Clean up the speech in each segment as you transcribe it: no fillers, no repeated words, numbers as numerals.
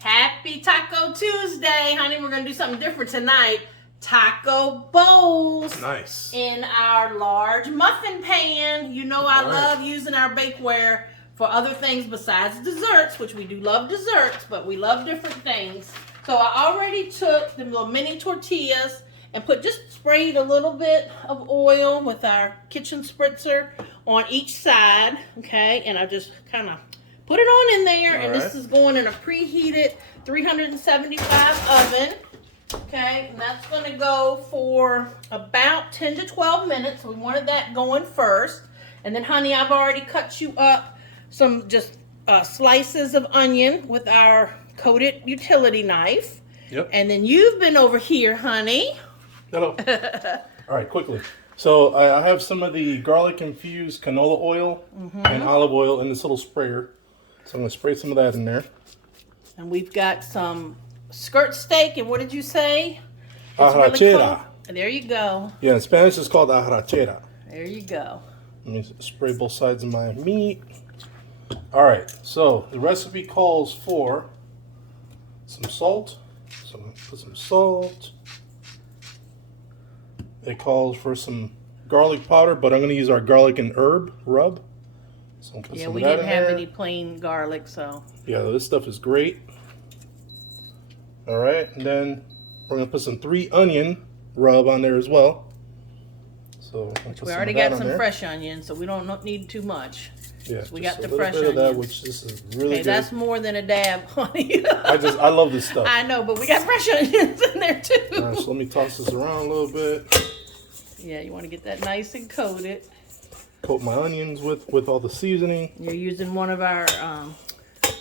Happy Taco Tuesday, honey. We're going to do something different tonight. Taco bowls. Nice. In our large muffin pan. You know I love using our bakeware for other things besides desserts, which we do love desserts, but we love different things. So I already took the little mini tortillas and sprayed a little bit of oil with our kitchen spritzer on each side, okay? And I just kind of put it on in there, and this is going in a preheated 375 oven, okay? And that's going to go for about 10 to 12 minutes. We wanted that going first. And then, honey, I've already cut you up some slices of onion with our coated utility knife. Yep. And then you've been over here, honey. Hello. All right, quickly. So I have some of the garlic infused canola oil and olive oil in this little sprayer. So I'm going to spray some of that in there. And we've got some skirt steak, and what did you say? Arrachera. There you go. Yeah, in Spanish it's called arrachera. There you go. Let me spray both sides of my meat. All right, so the recipe calls for some salt. So I'm going to put some salt. It calls for some garlic powder, but I'm going to use our garlic and herb rub. So I'm put some we of that didn't in have there. any plain garlic, so. Yeah, this stuff is great. All right, and then we're going to put some 3 onion rub on there as well. So we already got some fresh onions, so we don't need too much. Yeah, so we got the fresh onions. That, which this is really good. That's more than a dab, honey. I love this stuff. I know, but we got fresh onions in there too. All right, so let me toss this around a little bit. Yeah, you want to get that nice and coated. Coat my onions with all the seasoning. You're using one of our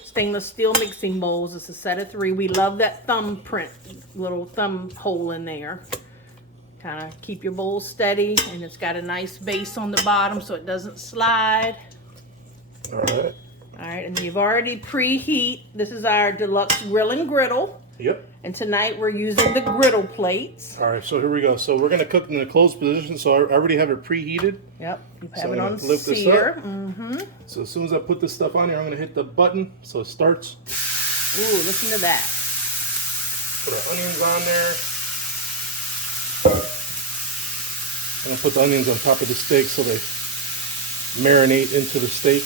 stainless steel mixing bowls. It's a set of 3. We love that thumbprint, little thumb hole in there. Kind of keep your bowl steady, and it's got a nice base on the bottom so it doesn't slide. All right. All right, and you've already preheat. This is our deluxe grill and griddle. Yep. And tonight we're using the griddle plates. All right, so here we go. So we're going to cook in a closed position, so I already have it preheated. Yep, you have so it on lift sear. This up. So as soon as I put this stuff on here, I'm going to hit the button so it starts. Ooh, listen to that. Put our onions on there. I'm going to put the onions on top of the steak so they marinate into the steak.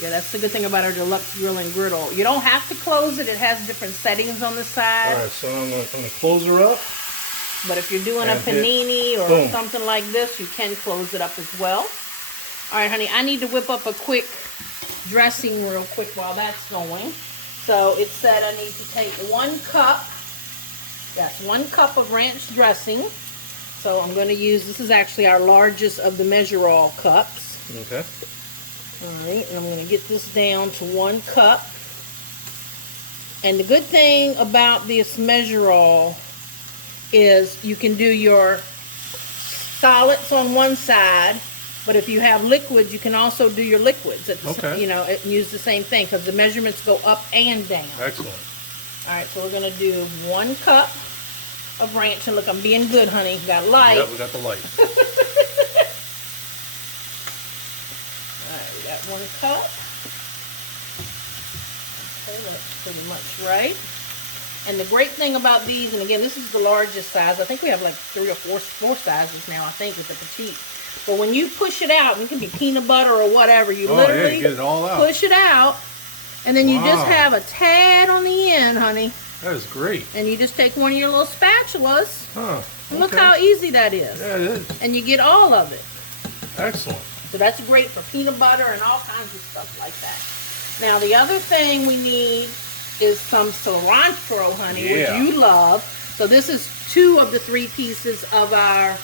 Yeah, that's the good thing about our deluxe grill and griddle. You don't have to close it. It has different settings on the side. All right, so I'm going to close her up. But if you're doing a panini or something like this, you can close it up as well. All right, honey, I need to whip up a quick dressing real quick while that's going. So it said I need to take 1 cup. That's 1 cup of ranch dressing. So I'm going to use, this is actually our largest of the measure-all cups. Okay. All right, and I'm going to get this down to 1 cup. And the good thing about this measure-all is you can do your solids on one side, but if you have liquids, you can also do your liquids. You know, use the same thing because the measurements go up and down. Excellent. All right, so we're going to do 1 cup of ranch. And look, I'm being good, honey. Got light. Yep, we got the light. Got 1 cup. Okay, that's pretty much right. And the great thing about these, and again, this is the largest size. I think we have like 3 or 4 sizes now, I think, with the petite. But when you push it out, it can be peanut butter or whatever. You literally you get it all out. Push it out, and then you just have a tad on the end, honey. That is great. And you just take one of your little spatulas. Huh. And look how easy that is. Yeah, it is. And you get all of it. Excellent. So that's great for peanut butter and all kinds of stuff like that. Now, the other thing we need is some cilantro, honey, which you love. So this is 2 of the 3 pieces of our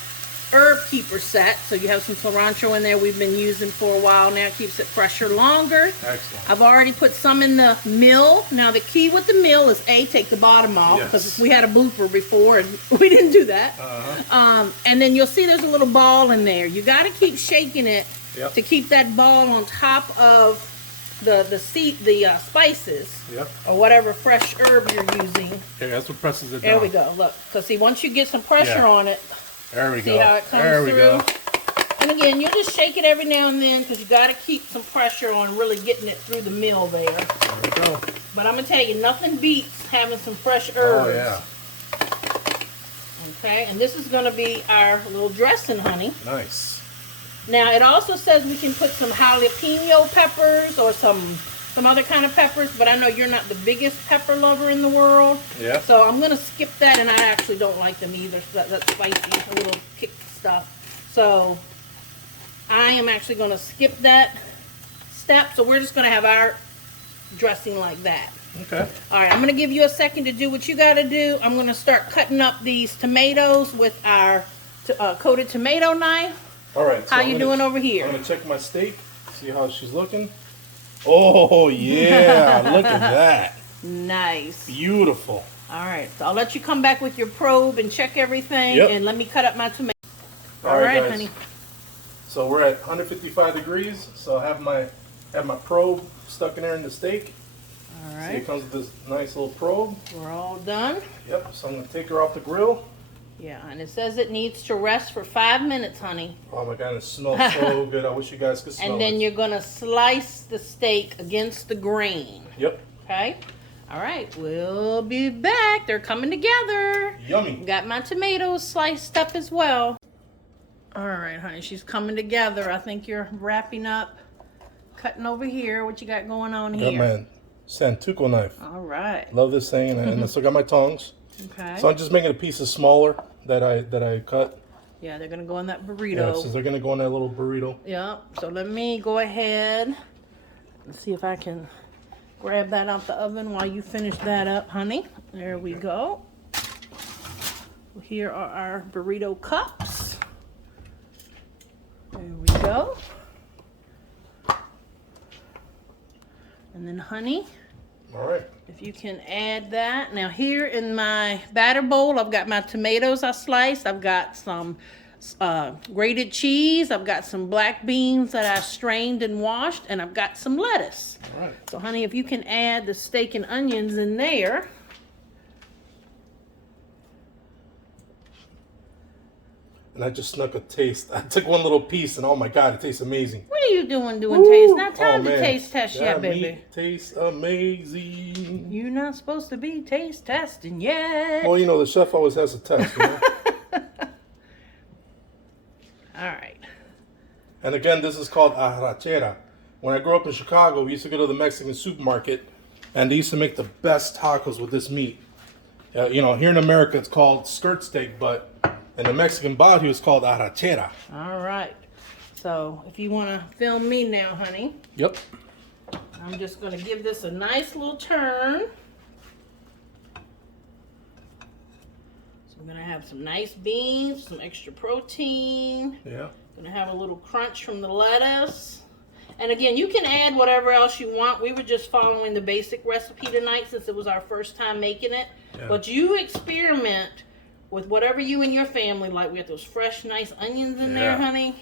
herb keeper set. So you have some cilantro in there we've been using for a while now. It keeps it fresher longer. Excellent. I've already put some in the mill. Now, the key with the mill is take the bottom off, because we had a blooper before and we didn't do that. And then you'll see there's a little ball in there. You got to keep shaking it to keep that ball on top of the spices or whatever fresh herb you're using. Okay, that's what presses it down. There we go. Look, because see, once you get some pressure on it, there we see go. how it comes there we through? go. And again, you just shake it every now and then because you got to keep some pressure on really getting it through the mill there. There we go. But I'm going to tell you, nothing beats having some fresh herbs. Oh, yeah. Okay, and this is going to be our little dressing, honey. Nice. Now, it also says we can put some jalapeno peppers or some other kind of peppers, but I know you're not the biggest pepper lover in the world. Yeah. So I'm going to skip that, and I actually don't like them either. So that's spicy, a little kick stuff. So I am actually going to skip that step. So we're just going to have our dressing like that. Okay. All right, I'm going to give you a second to do what you got to do. I'm going to start cutting up these tomatoes with our coated tomato knife. All right. So how you doing over here? I'm going to check my steak, see how she's looking. Oh, yeah. Look at that. Nice. Beautiful. All right, so I'll let you come back with your probe and check everything, Yep. and let me cut up my tomato. All right, guys. honey. So we're at 155 degrees. So I have my probe stuck in there in the steak. All See, right. it comes with this nice little probe. We're all done. Yep. So I'm going to take her off the grill. Yeah, and it says it needs to rest for 5 minutes, honey. Oh my God, it smells so good. I wish you guys could smell And then it. you're gonna slice the steak against the grain. Yep. Okay? All right, we'll be back. They're coming together. Yummy. Got my tomatoes sliced up as well. All right, honey, she's coming together. I think you're wrapping up, cutting over here. What you got going on Got here? my Santuco knife. All right. Love this thing, and I still got my tongs. Okay. So I'm just making a piece smaller that I cut. Yeah, they're gonna go in that Yeah, burrito. so they're gonna go in that little burrito. Yeah, so let me go ahead and see if I can grab that out the oven while you finish that up, honey. There we go. Here are our burrito cups. There we go. And then, honey, All right. if you can add that. Now here in my batter bowl, I've got my tomatoes I sliced. I've got some grated cheese. I've got some black beans that I strained and washed. And I've got some lettuce. All right. So honey, if you can add the steak and onions in there. And I just snuck a taste. I took one little piece, and oh my God, it tastes amazing. What are you doing taste? Not time to man. taste test yet, That baby. meat tastes amazing. You're not supposed to be taste testing yet. Well, you know, the chef always has a test, you know? All right. And again, this is called arrachera. When I grew up in Chicago, we used to go to the Mexican supermarket, and they used to make the best tacos with this meat. You know, here in America, it's called skirt steak, but in the Mexican barrio, it's called arrachera. All right. So if you want to film me now, honey, Yep. I'm just going to give this a nice little turn. So I'm going to have some nice beans, some extra protein. Yeah. Going to have a little crunch from the lettuce. And again, you can add whatever else you want. We were just following the basic recipe tonight since it was our first time making it. Yeah. But you experiment with whatever you and your family like. We got those fresh, nice onions in there, Yeah. honey.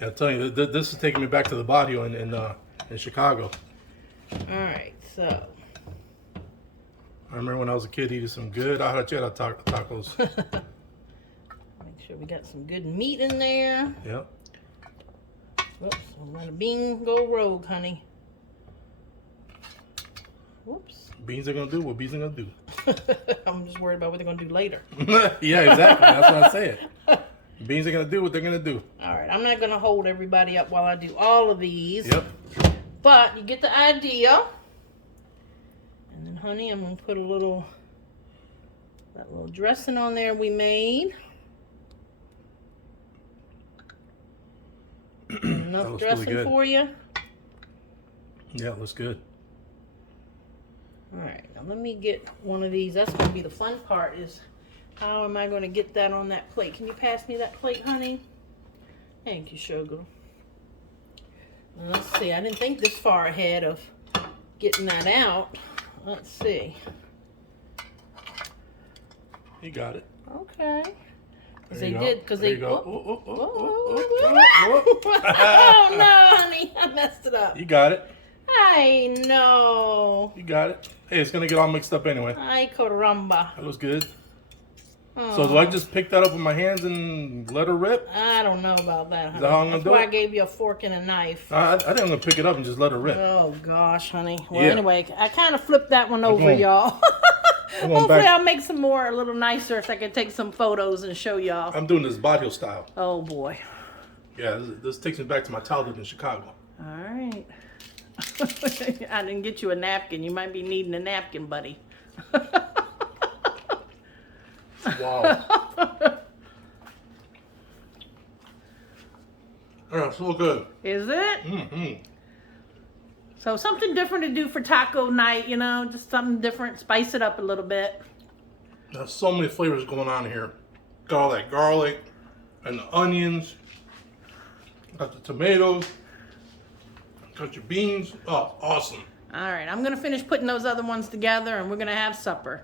Yeah, I'll tell you, this is taking me back to the barrio in Chicago. All right, so. I remember when I was a kid eating some good arrachera tacos. Make sure we got some good meat in there. Yep. Whoops, don't let a bean go rogue, honey. Whoops. Beans are going to do what beans are going to do. I'm just worried about what they're going to do later. Yeah, exactly. That's what I said. Beans are going to do what they're going to do. All right, I'm not going to hold everybody up while I do all of these. Yep. But you get the idea. And then, honey, I'm going to put that little dressing on there we made. Enough looks dressing really good. for you. Yeah, it looks good. All right, now let me get one of these. That's going to be the fun part, is how am I going to get that on that plate? Can you pass me that plate, honey? Thank you, sugar. Now, let's see. I didn't think this far ahead of getting that out. Let's see. You got it. Okay. Because There they you did. go. Because There they. you go. Oh, Oh. oh no, honey! I messed it up. You got it. I know. You got it. Hey, it's going to get all mixed up anyway. Ay, caramba. That looks good. So do I just pick that up with my hands and let her rip? I don't know about that, honey. Is that how I'm gonna That's do why it? I gave you a fork and a knife. I think I'm gonna pick it up and just let her rip. Oh gosh, honey. Well, Yeah. anyway, I kind of flipped that one over, going- y'all. I'm going Hopefully, back. I'll make some more a little nicer so I can take some photos and show y'all. I'm doing this barrio style. Oh boy. Yeah, this takes me back to my childhood in Chicago. All right. I didn't get you a napkin. You might be needing a napkin, buddy. Wow. Yeah, so good. Is it? Mm-hmm. So something different to do for taco night, you know, just something different. Spice it up a little bit. There's so many flavors going on here. Got all that garlic and the onions. Got the tomatoes. Got your beans. Oh, awesome. All right, I'm going to finish putting those other ones together and we're going to have supper.